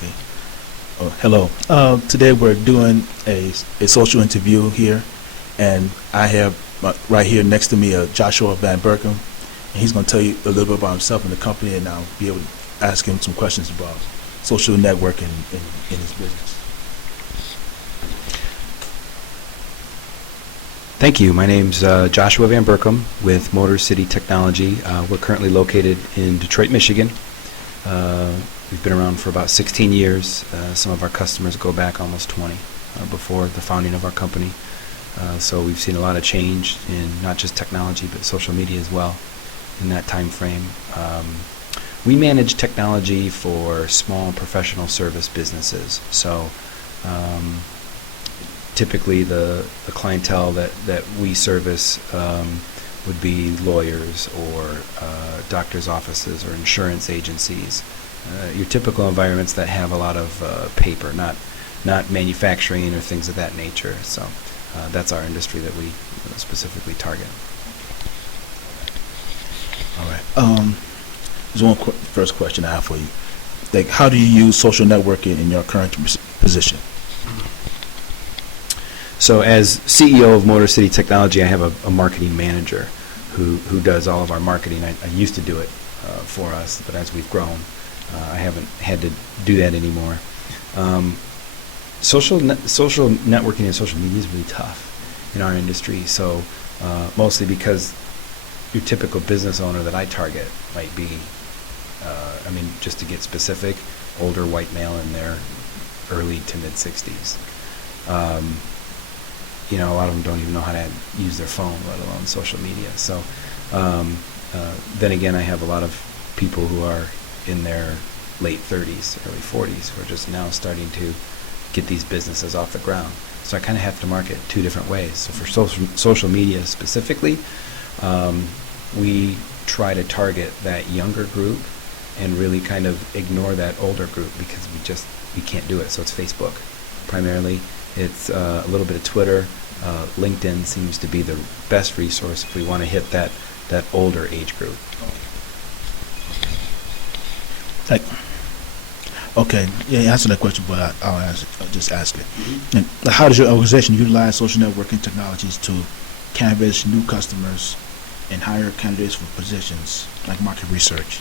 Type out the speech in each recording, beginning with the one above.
Okay. Oh, hello. Today we're doing a social interview here, and I have right here next to me Joshua Van Berkom, and he's going to tell you a little bit about himself and the company, and I'll be able to ask him some questions about social networking in his business. Thank you. My name's Joshua Van Berkom with Motor City Technology. We're currently located in Detroit, Michigan. We've been around for about 16 years. Some of our customers go back almost 20 before the founding of our company. So we've seen a lot of change in not just technology but social media as well in that time frame. We manage technology for small professional service businesses. So typically the clientele that we service would be lawyers or doctors' offices or insurance agencies. Your typical environments that have a lot of paper, not manufacturing or things of that nature. So that's our industry that we specifically target. All right. There's one first question I have for you. Like, how do you use social networking in your current position? So as CEO of Motor City Technology, I have a marketing manager who does all of our marketing. I used to do it for us, but as we've grown, I haven't had to do that anymore. Social networking and social media is really tough in our industry. So mostly because your typical business owner that I target might be, just to get specific, older white male in their early to mid 60s. A lot of them don't even know how to use their phone, let alone social media. So then again, I have a lot of people who are in their late 30s, early 40s, who are just now starting to get these businesses off the ground. So I kind of have to market two different ways. So for social media specifically, we try to target that younger group and really kind of ignore that older group because we can't do it. So it's Facebook primarily. It's a little bit of Twitter. LinkedIn seems to be the best resource if we want to hit that older age group. Okay, yeah, you answered that question, but I'll just ask it. And how does your organization utilize social networking technologies to canvas new customers and hire candidates for positions like market research?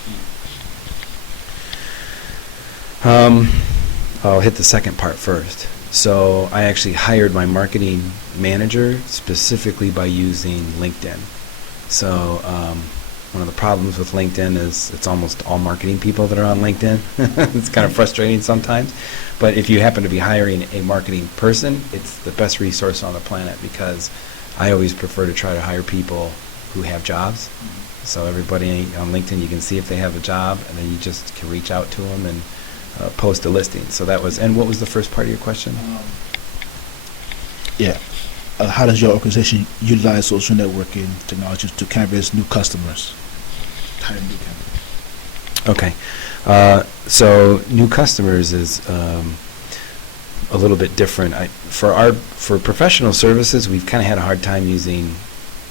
I'll hit the second part first. So I actually hired my marketing manager specifically by using LinkedIn. So one of the problems with LinkedIn is it's almost all marketing people that are on LinkedIn. It's kind of frustrating sometimes. But if you happen to be hiring a marketing person, it's the best resource on the planet because I always prefer to try to hire people who have jobs. So everybody on LinkedIn, you can see if they have a job, and then you just can reach out to them and post a listing. So that was, and what was the first part of your question? How does your organization utilize social networking technologies to canvas new customers? Hire new candidates. Okay. So new customers is a little bit different. For professional services, we've kind of had a hard time using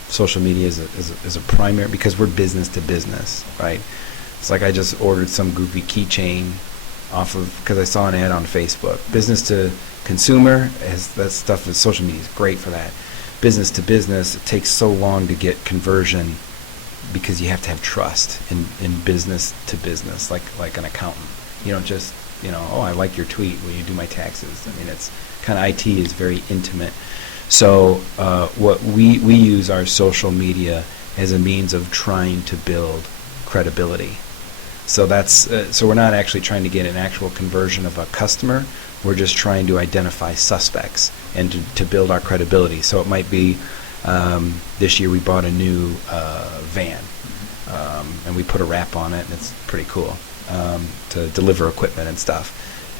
social media as a primary because we're business to business, right? It's like I just ordered some goofy keychain because I saw an ad on Facebook. Business to consumer, that stuff is social media is great for that. Business to business, it takes so long to get conversion because you have to have trust in business to business, like an accountant. You don't just, I like your tweet, will you do my taxes? It's kind of IT is very intimate. So what we use our social media as a means of trying to build credibility. So so we're not actually trying to get an actual conversion of a customer. We're just trying to identify suspects and to build our credibility. So it might be this year we bought a new van, and we put a wrap on it, and it's pretty cool to deliver equipment and stuff.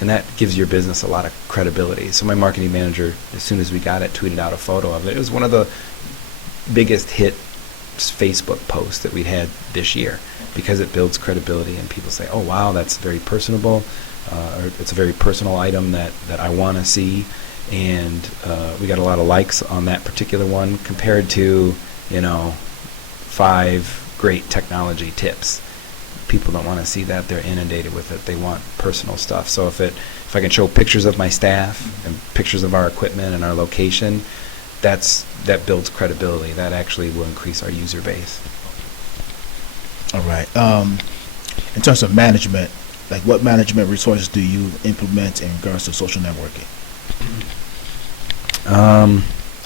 And that gives your business a lot of credibility. So my marketing manager, as soon as we got it, tweeted out a photo of it. It was one of the biggest hit Facebook posts that we had this year because it builds credibility and people say, oh wow, that's very personable, or it's a very personal item that I want to see, and we got a lot of likes on that particular one compared to 5 great technology tips. People don't want to see that. They're inundated with it. They want personal stuff. So if I can show pictures of my staff and pictures of our equipment and our location, that builds credibility. That actually will increase our user base. All right. In terms of management, like what management resources do you implement in regards to social networking?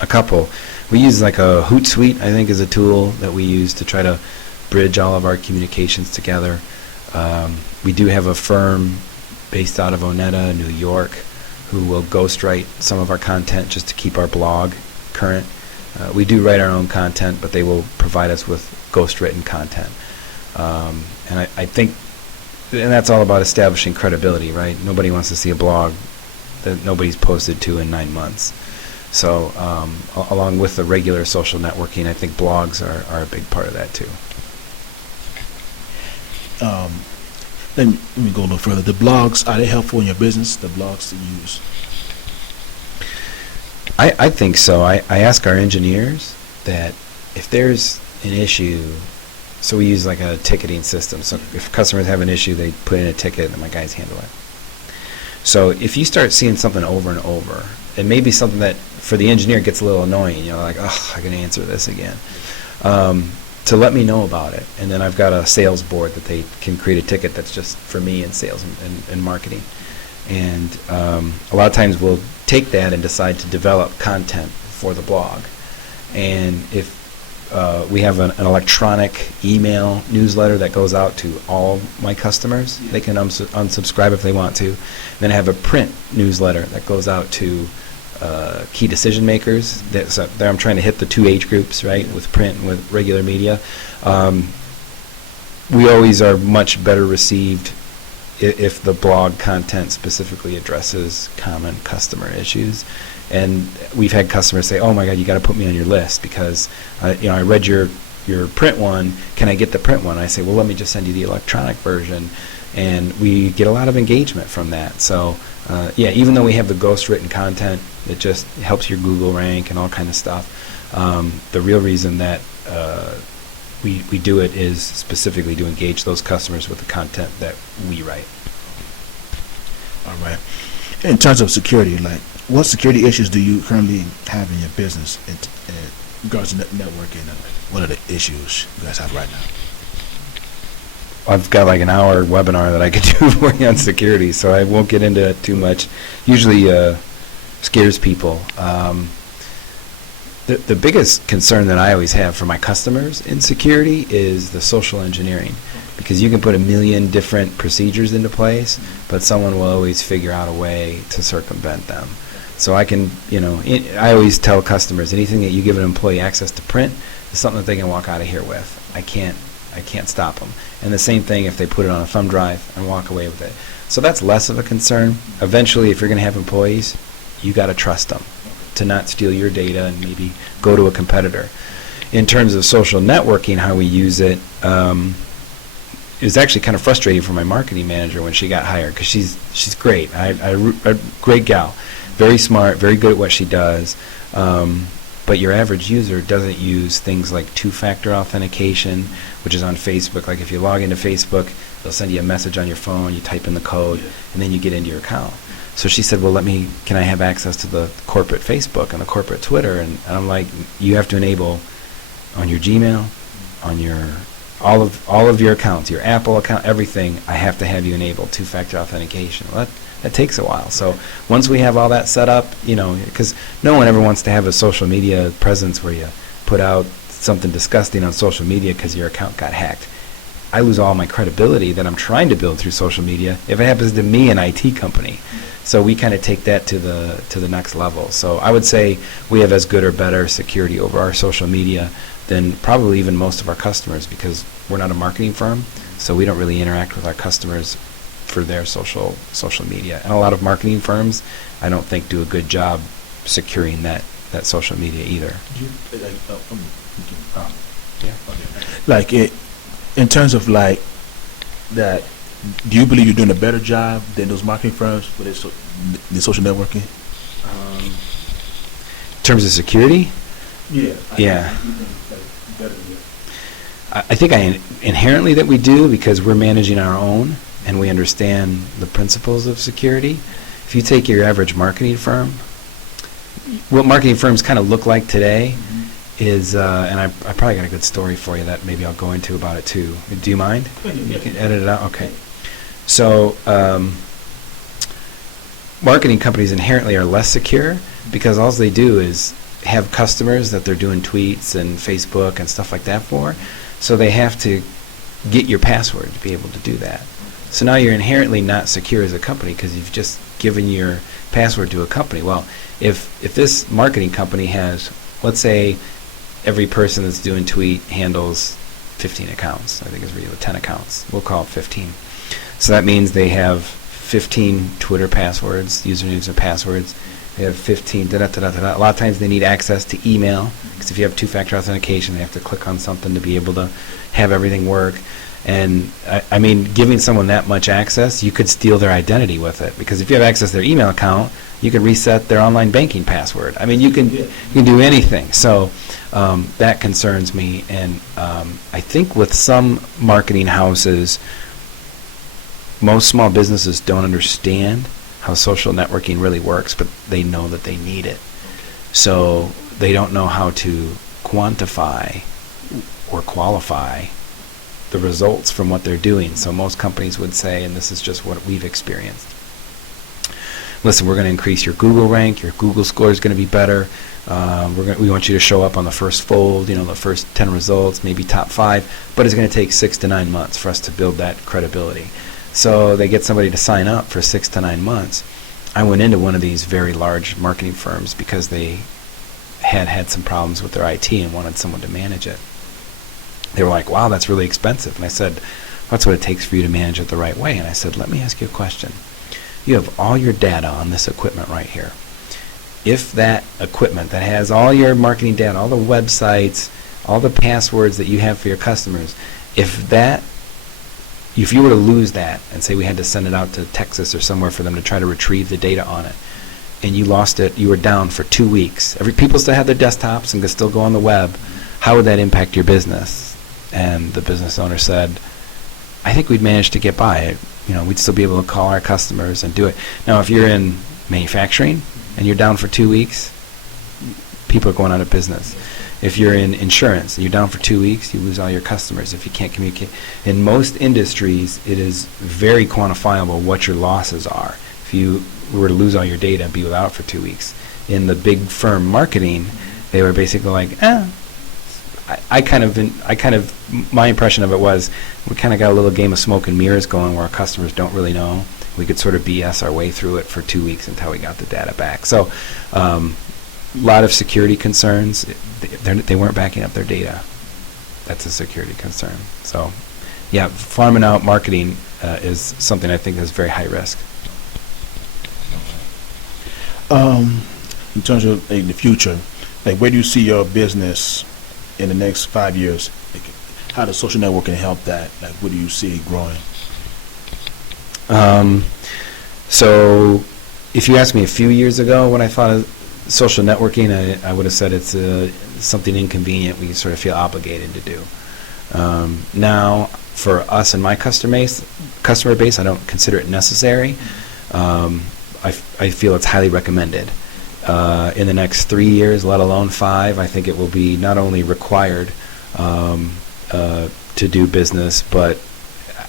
A couple. We use like a Hootsuite, I think, is a tool that we use to try to bridge all of our communications together. We do have a firm based out of Onetta, New York, who will ghostwrite some of our content just to keep our blog current. We do write our own content, but they will provide us with ghostwritten content. And I think, and that's all about establishing credibility, right? Nobody wants to see a blog that nobody's posted to in 9 months. So along with the regular social networking, I think blogs are a big part of that too. Let me go a little further. The blogs, are they helpful in your business, the blogs to use? I think so. I ask our engineers that if there's an issue, so we use like a ticketing system. So if customers have an issue, they put in a ticket and my guys handle it. So if you start seeing something over and over, and maybe something that for the engineer gets a little annoying, like, oh, I got to answer this again, to let me know about it. And then I've got a sales board that they can create a ticket that's just for me in sales and marketing. And a lot of times we'll take that and decide to develop content for the blog. And if we have an electronic email newsletter that goes out to all my customers, they can unsubscribe if they want to. Then I have a print newsletter that goes out to key decision makers. So there I'm trying to hit the 2 age groups, right, with print and with regular media. We always are much better received if the blog content specifically addresses common customer issues. And we've had customers say, oh my God, you got to put me on your list because I read your print one. Can I get the print one? I say, well, let me just send you the electronic version. And we get a lot of engagement from that. So even though we have the ghostwritten content, it just helps your Google rank and all kind of stuff. The real reason that we do it is specifically to engage those customers with the content that we write. All right. In terms of security, like what security issues do you currently have in your business in regards to networking? What are the issues you guys have right now? I've got like an hour webinar that I could do for you on security, so I won't get into it too much. Usually scares people. The biggest concern that I always have for my customers in security is the social engineering, because you can put a million different procedures into place, but someone will always figure out a way to circumvent them. So I can, I always tell customers, anything that you give an employee access to print is something that they can walk out of here with. I can't stop them. And the same thing if they put it on a thumb drive and walk away with it. So that's less of a concern. Eventually, if you're going to have employees, you got to trust them to not steal your data and maybe go to a competitor. In terms of social networking, how we use it, it was actually kind of frustrating for my marketing manager when she got hired, because she's great. A great gal, very smart, very good at what she does. But your average user doesn't use things like two-factor authentication, which is on Facebook. Like if you log into Facebook, they'll send you a message on your phone, you type in the code, and then you get into your account. So she said, well, can I have access to the corporate Facebook and the corporate Twitter? And I'm like, you have to enable on your Gmail, on your all of your accounts, your Apple account, everything. I have to have you enable two-factor authentication. Well, that takes a while. So once we have all that set up, because no one ever wants to have a social media presence where you put out something disgusting on social media because your account got hacked. I lose all my credibility that I'm trying to build through social media if it happens to me, an IT company. So we kind of take that to the next level. So I would say we have as good or better security over our social media than probably even most of our customers, because we're not a marketing firm, so we don't really interact with our customers for their social media. And a lot of marketing firms, I don't think, do a good job securing that social media either. Like in terms of like that, do you believe you're doing a better job than those marketing firms with the social networking? In terms of security? Yeah. Yeah. I think inherently that we do, because we're managing our own and we understand the principles of security. If you take your average marketing firm, what marketing firms kind of look like today is, and I probably got a good story for you that maybe I'll go into about it too. Do you mind? You can edit it out? Okay. So marketing companies inherently are less secure because all they do is have customers that they're doing tweets and Facebook and stuff like that for. So they have to get your password to be able to do that. So now you're inherently not secure as a company because you've just given your password to a company. Well, if this marketing company has, let's say, every person that's doing tweet handles 15 accounts. I think it's really 10 accounts. We'll call it 15. So that means they have 15 Twitter passwords, usernames and passwords. They have 15 da-da-da-da-da. A lot of times they need access to email, because if you have two-factor authentication, they have to click on something to be able to have everything work. And I mean, giving someone that much access, you could steal their identity with it. Because if you have access to their email account, you can reset their online banking password. I mean, you can do anything. So that concerns me. And I think with some marketing houses, most small businesses don't understand how social networking really works, but they know that they need it. So they don't know how to quantify or qualify the results from what they're doing. So most companies would say, and this is just what we've experienced, listen, we're going to increase your Google rank, your Google score is going to be better, we want you to show up on the first fold, the first 10 results, maybe top 5, but it's going to take 6 to 9 months for us to build that credibility. So they get somebody to sign up for 6 to 9 months. I went into one of these very large marketing firms because they had some problems with their IT and wanted someone to manage it. They were like, wow, that's really expensive. And I said, that's what it takes for you to manage it the right way. And I said, let me ask you a question. You have all your data on this equipment right here. If that equipment that has all your marketing data, all the websites, all the passwords that you have for your customers, if you were to lose that and say we had to send it out to Texas or somewhere for them to try to retrieve the data on it, and you lost it, you were down for 2 weeks. People still have their desktops and could still go on the web. How would that impact your business? And the business owner said, I think we'd manage to get by it. We'd still be able to call our customers and do it. Now, if you're in manufacturing and you're down for 2 weeks, people are going out of business. If you're in insurance and you're down for 2 weeks, you lose all your customers if you can't communicate. In most industries, it is very quantifiable what your losses are. If you were to lose all your data and be without for 2 weeks. In the big firm marketing, they were basically like, my impression of it was we kind of got a little game of smoke and mirrors going where our customers don't really know. We could sort of BS our way through it for 2 weeks until we got the data back. So a lot of security concerns. They weren't backing up their data. That's a security concern. So yeah, farming out marketing is something I think is very high risk. In terms of the future, where do you see your business in the next 5 years? How does social networking help that? What do you see growing? So if you asked me a few years ago when I thought of social networking, I would have said it's something inconvenient we sort of feel obligated to do. Now, for us and my customer base, I don't consider it necessary. I feel it's highly recommended. In the next 3 years, let alone 5, I think it will be not only required to do business, but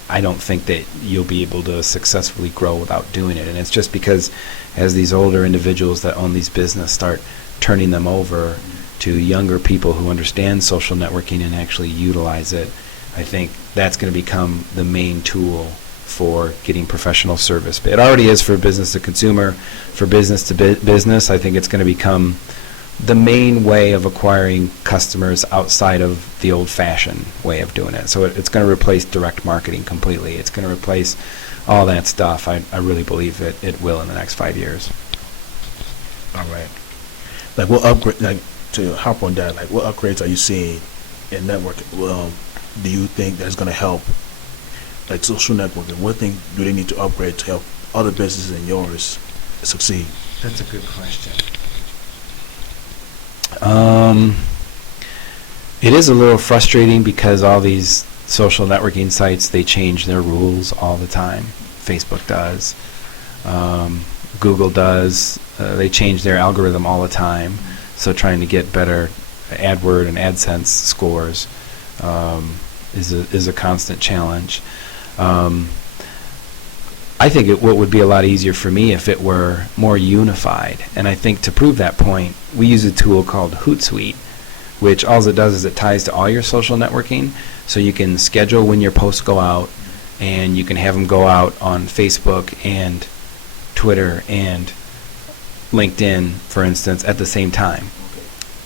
I don't think that you'll be able to successfully grow without doing it. And it's just because as these older individuals that own these business start turning them over to younger people who understand social networking and actually utilize it, I think that's going to become the main tool for getting professional service. But it already is for business to consumer, for business to business. I think it's going to become the main way of acquiring customers outside of the old-fashioned way of doing it. So it's going to replace direct marketing completely. It's going to replace all that stuff. I really believe it will in the next 5 years. All right. What upgrade? To hop on that, what upgrades are you seeing in networking? Do you think that's going to help? Social networking, what thing do they need to upgrade to help other businesses and yours succeed? That's a good question. It is a little frustrating because all these social networking sites, they change their rules all the time. Facebook does. Google does. They change their algorithm all the time. So trying to get better AdWord and AdSense scores is a constant challenge. I think what would be a lot easier for me if it were more unified. And I think to prove that point, we use a tool called Hootsuite, which all it does is it ties to all your social networking. So you can schedule when your posts go out, and you can have them go out on Facebook and Twitter and LinkedIn, for instance, at the same time.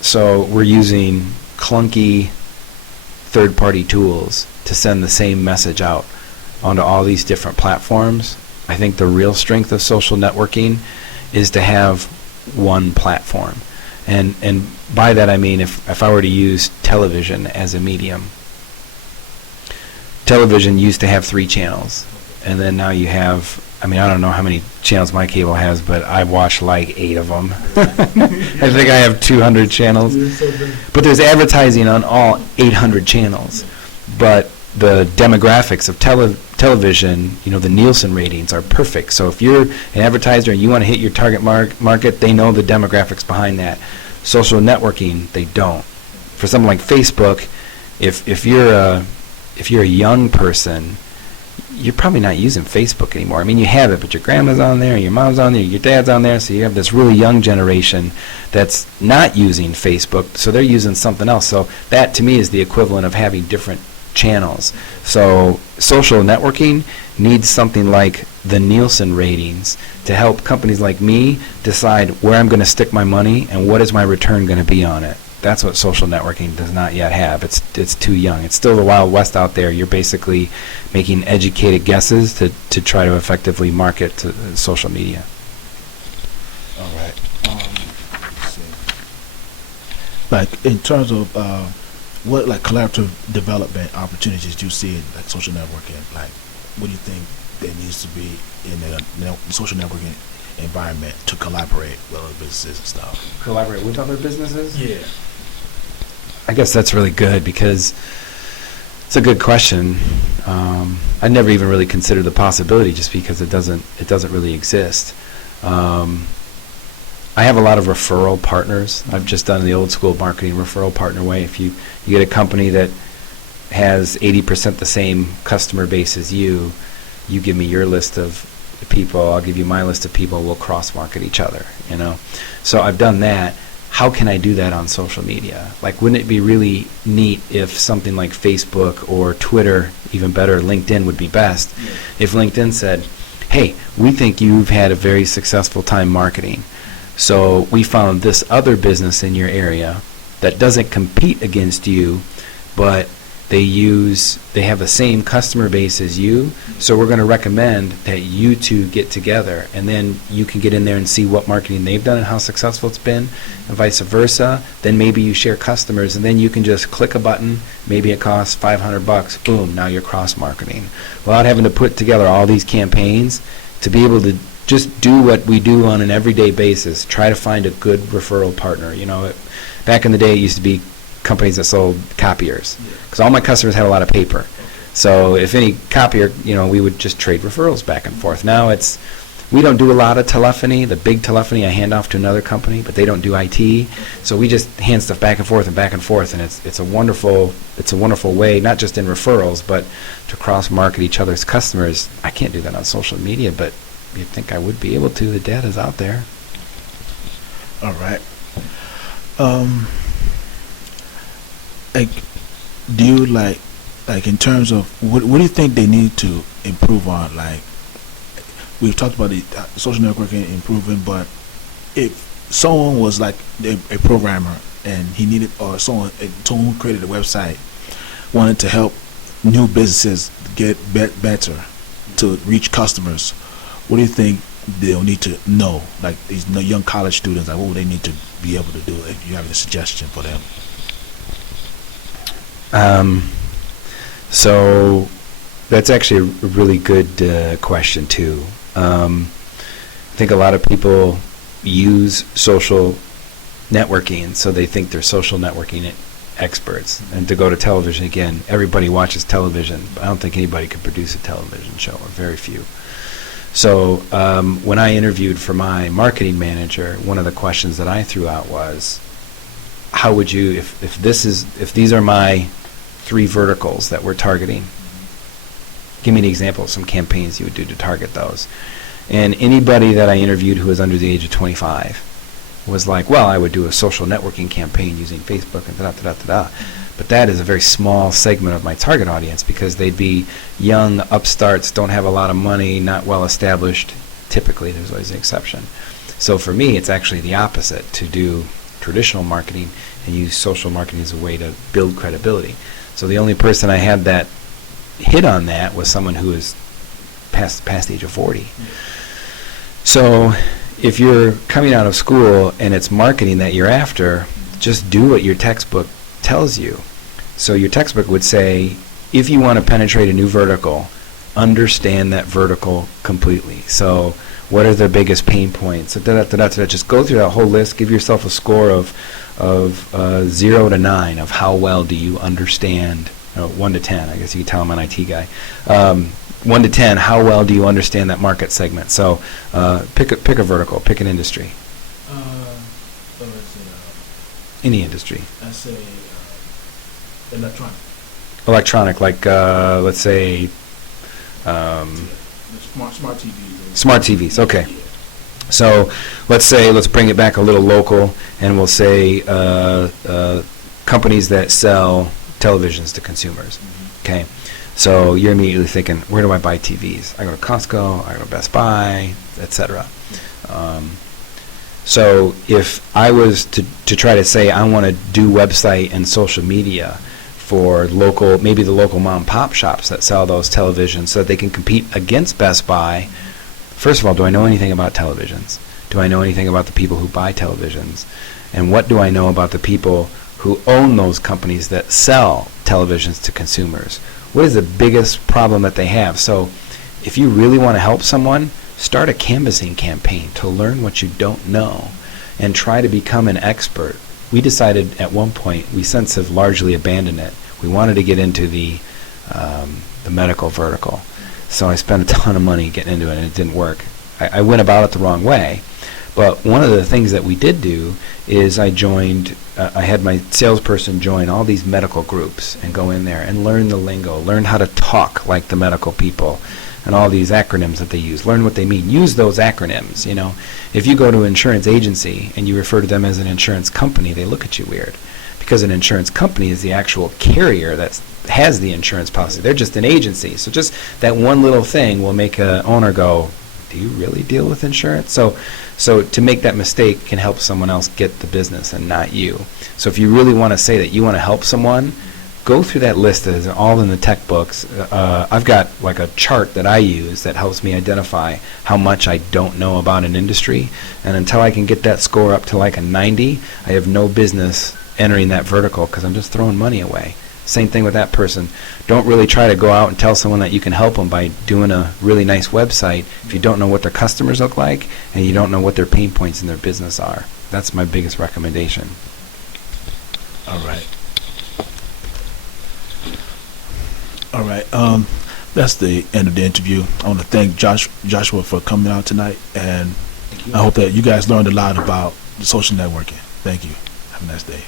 So we're using clunky third-party tools to send the same message out onto all these different platforms. I think the real strength of social networking is to have one platform. And by that I mean if I were to use television as a medium, television used to have 3 channels, and then now you have, I mean, I don't know how many channels my cable has, but I've watched like 8 of them. I think I have 200 channels. But there's advertising on all 800 channels. But the demographics of television, you know, the Nielsen ratings are perfect. So if you're an advertiser and you want to hit your target market, they know the demographics behind that. Social networking, they don't. For something like Facebook, if you're a young person, you're probably not using Facebook anymore. I mean, you have it, but your grandma's on there, your mom's on there, your dad's on there, so you have this really young generation that's not using Facebook, so they're using something else. So that, to me, is the equivalent of having different channels. So social networking needs something like the Nielsen ratings to help companies like me decide where I'm going to stick my money and what is my return going to be on it. That's what social networking does not yet have. It's too young. It's still the Wild West out there. You're basically making educated guesses to try to effectively market to social media. All right. Let's see. Like in terms of what like collaborative development opportunities do you see in like social networking? Like, what do you think there needs to be in the social networking environment to collaborate with other businesses and stuff? Collaborate with other businesses? Yeah. I guess that's really good because it's a good question. I never even really considered the possibility just because it doesn't really exist. I have a lot of referral partners. I've just done the old school marketing referral partner way. If you get a company that has 80% the same customer base as you give me your list of people, I'll give you my list of people, we'll cross-market each other, you know. So I've done that. How can I do that on social media? Like, wouldn't it be really neat if something like Facebook or Twitter, even better, LinkedIn would be best, if LinkedIn said, hey, we think you've had a very successful time marketing, so we found this other business in your area that doesn't compete against you, but they have the same customer base as you, so we're going to recommend that you two get together, and then you can get in there and see what marketing they've done and how successful it's been, and vice versa. Then maybe you share customers, and then you can just click a button, maybe it costs $500, boom, now you're cross-marketing. Without having to put together all these campaigns, to be able to just do what we do on an everyday basis, try to find a good referral partner. You know, back in the day, it used to be companies that sold copiers, because all my customers had a lot of paper. So if any copier, you know, we would just trade referrals back and forth. Now we don't do a lot of telephony. The big telephony I hand off to another company, but they don't do IT. So we just hand stuff back and forth, and it's a wonderful way, not just in referrals, but to cross market each other's customers. I can't do that on social media, but you'd think I would be able to. The data's out there. All right. Like, do you like in terms of what do you think they need to improve on? Like, we've talked about the social networking improving, but if someone was like a programmer and he needed, or someone who created a website wanted to help new businesses get better to reach customers, what do you think they'll need to know? Like these young college students, like what would they need to be able to do? If you have a suggestion for them. So that's actually a really good question too. I think a lot of people use social networking, so they think they're social networking experts. And to go to television, again, everybody watches television, but I don't think anybody could produce a television show, or very few. So when I interviewed for my marketing manager, one of the questions that I threw out was, how would you, if these are my 3 verticals that we're targeting, give me an example of some campaigns you would do to target those. And anybody that I interviewed who was under the age of 25 was like, well, I would do a social networking campaign using Facebook and da-da-da-da-da. But that is a very small segment of my target audience, because they'd be young upstarts, don't have a lot of money, not well established. Typically, there's always an exception. So for me, it's actually the opposite, to do traditional marketing and use social marketing as a way to build credibility. So the only person I had that hit on that was someone who was past the age of 40. So if you're coming out of school and it's marketing that you're after, just do what your textbook tells you. So your textbook would say, if you want to penetrate a new vertical, understand that vertical completely. So what are their biggest pain points? So just go through that whole list, give yourself a score of 0 to 9 of how well do you understand, 1 to 10, I guess you could tell I'm an IT guy. 1 to 10, how well do you understand that market segment? So pick a vertical, pick an industry. Any industry. I say electronic. Electronic, like let's say Smart TVs. Smart TVs, okay. So let's bring it back a little local, and we'll say companies that sell televisions to consumers. Okay. So you're immediately thinking, where do I buy TVs? I go to Costco, I go to Best Buy, etc. So if I was to try to say I want to do website and social media for local, maybe the local mom and pop shops that sell those televisions so that they can compete against Best Buy, first of all, do I know anything about televisions? Do I know anything about the people who buy televisions? And what do I know about the people who own those companies that sell televisions to consumers? What is the biggest problem that they have? So if you really want to help someone, start a canvassing campaign to learn what you don't know and try to become an expert. We decided at one point, we since have largely abandoned it. We wanted to get into the medical vertical. So I spent a ton of money getting into it, and it didn't work. I went about it the wrong way. But one of the things that we did do is I had my salesperson join all these medical groups and go in there and learn the lingo, learn how to talk like the medical people, and all these acronyms that they use. Learn what they mean. Use those acronyms, If you go to an insurance agency and you refer to them as an insurance company, they look at you weird, because an insurance company is the actual carrier that has the insurance policy. They're just an agency. So just that one little thing will make an owner go, do you really deal with insurance? So to make that mistake can help someone else get the business and not you. So if you really want to say that you want to help someone, go through that list that is all in the tech books. I've got like a chart that I use that helps me identify how much I don't know about an industry. And until I can get that score up to like a 90, I have no business entering that vertical, because I'm just throwing money away. Same thing with that person. Don't really try to go out and tell someone that you can help them by doing a really nice website if you don't know what their customers look like and you don't know what their pain points in their business are. That's my biggest recommendation. All right. That's the end of the interview. I want to thank Joshua for coming out tonight, and I hope that you guys learned a lot about the social networking. Thank you. Have a nice day.